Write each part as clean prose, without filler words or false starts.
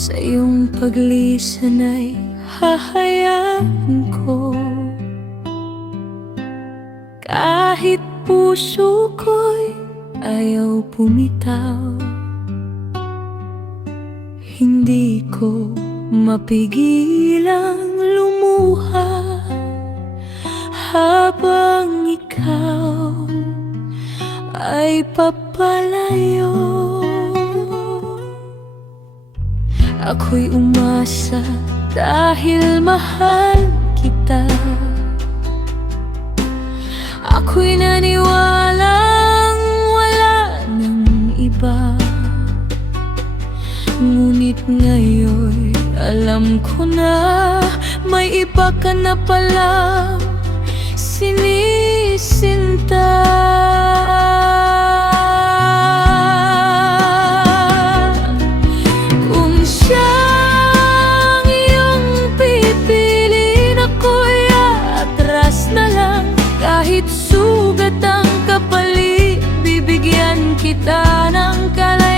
Sa iyong paglisan ay hahayaan ko. Kahit puso ko'y ayaw bumitaw, hindi ko mapigilang lumuha habang ikaw ay papalayo. Ako'y umasa dahil mahal kita. Ako'y naniwalang wala nang iba. Ngunit ngayon alam ko na may iba ka na palang sinisinta. Kung siyang iyong pipiliin, ako'y atras na lang. Kahit sugat ang kapalit, bibigyan kita ng kalayaan.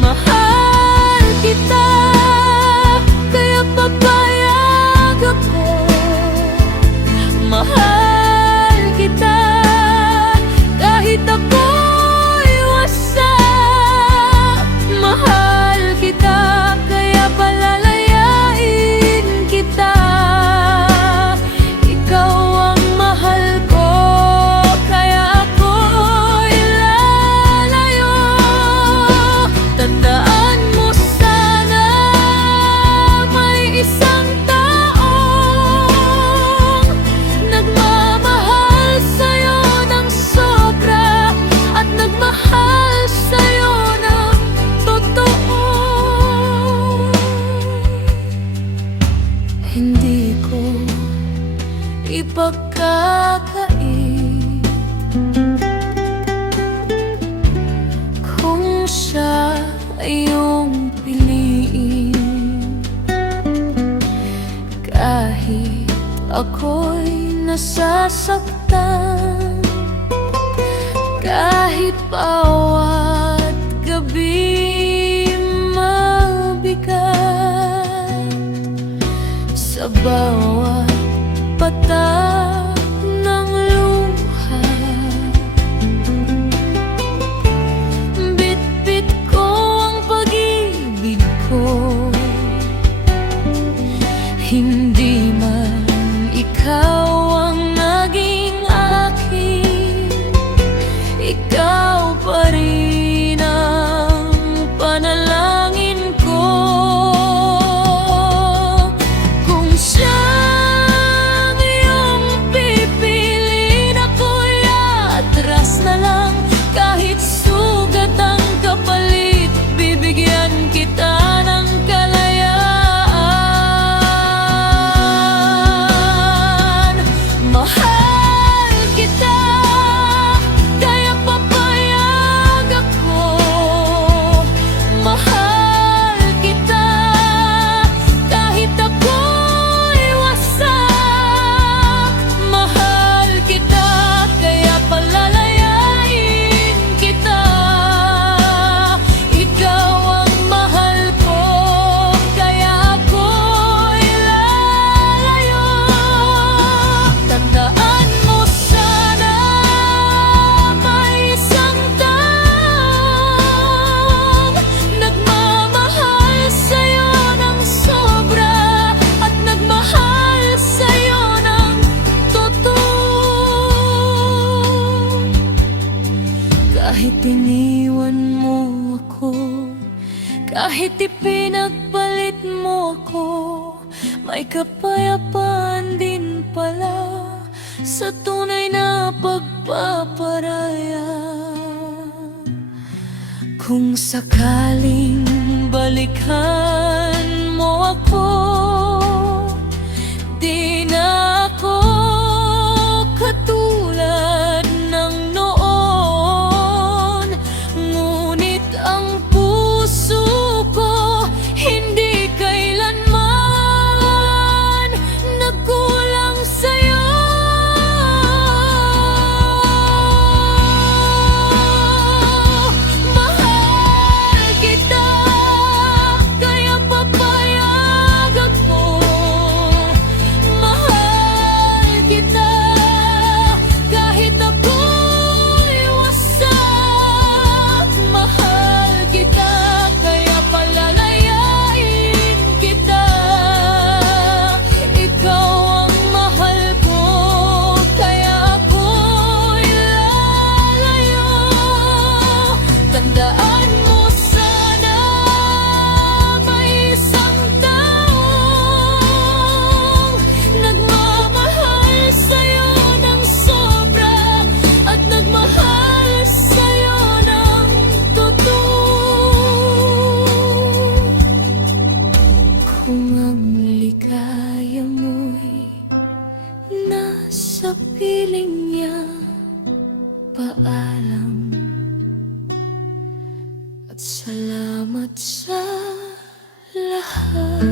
Mahal kita, kaya papayag ako. Mahal kita, kahit ako'y wasak. Mahal kita, kaya palalayain kita. Ikaw ang mahal ko, kaya ako'y lalayo. Tandaan mo sana, may isang taong nagmamahal sa'yo ng sobra at nagmahal sa'yo ng totoo. Hindi ko ipagkakait kung siya ay iyong piliin. Kahit ako'y nasasaktan, kahit bawat gabi mabigat, sa bawat patak ng luha, bitbit ko ang pag-ibig ko. Hindi man ikaw ang naging akin, ikaw pa rin ang panalangin ko. Kung siyang iyong pipiliin, ako'y atras na lang. Kahit sugat ang kapalit, bibigyan kita ng kalayaan. Mahal kita, kaya papayag ako. Mahal kita, kahit ako'y wasak. Mahal kita, kaya palalayain kita. Ikaw ang mahal ko, kaya ako'y lalayo. Tandaan mo sana, may isang taong nagmamahal sa'yo ng sobra at nagmahal sa'yo ng totoo. Kahit iniwan mo ako, kahit ipinagpalit mo ako, may kapayapaan din pala sa tunay na pagpaparaya. Kung sakaling balikan mo ako, di na ako katulad ng noon. Ngunit ang puso ko hindi kailanman nagkulang sa'yo. Tandaan mo sana, may isang taong nagmamahal sa'yo ng sobra at nagmahal sa'yo ng totoo. Kung ang ligaya mo'y nasa piling niya, paalam at salamat sa lahat.